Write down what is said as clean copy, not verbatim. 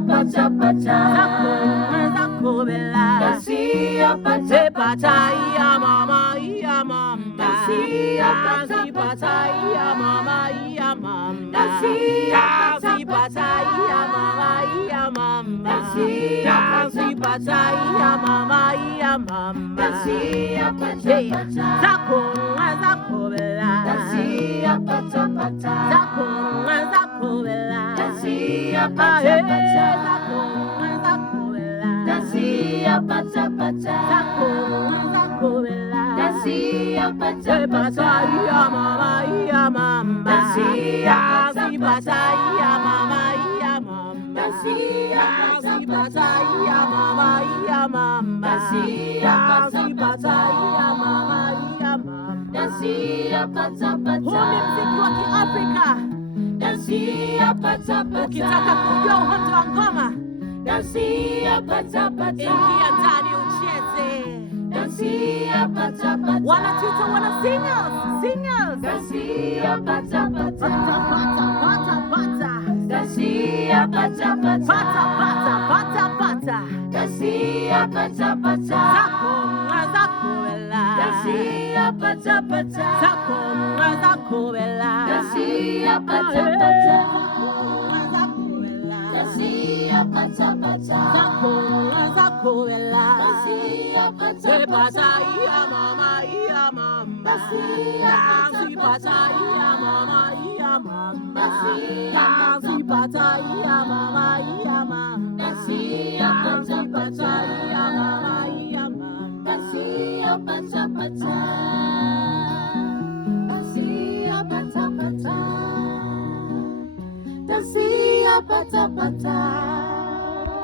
pata pata. Zako bela. Dansia pata pata. Iya mama, iya mama. Dansia pata pata. Iya mama, iya mama. Dansia pata pata. Iya mama, iya mama. Dansia pata pata. Iya mama, iya mama. Dansia pata pata. Zako bela. Dansia pata pata. Zako bela. Dansia pata pata. Zako bela. Dansia pata pata. Zako bela. Dansia pata pata. Iya mama, iya mama. Dansia pata pata. Iya mama, iya mama. Dansia pata pata. Iya mama, iya mama. Dansia pata pata. Iya mama, iya mama. Dansia pata pata. Huu ni mziki wa Kiafrika. Dansia pata pata. Ukitaka kujua uhondo wa ngoma, Dansia pata pata. ingia ndani ucheze. Dansia pata pata. Wanatuita wana singers. Dansia pata pata. Pata. Dansia pata pata. Pata. Dansia pata pata. Zako bela. Dansia pata pata. Zako bela. Dansia pata pata. Dansia pata pata. Zako bela. Dansia pata pata. Iya mama, iya mama. Dansia pata pata. Iya mama, iya mama. Dansia pata. Iya mama, iya mama. Dansia pata pata. Iya mama, iya mama. Dansia pata pata. Dansia pata pata. Dansia pata pata.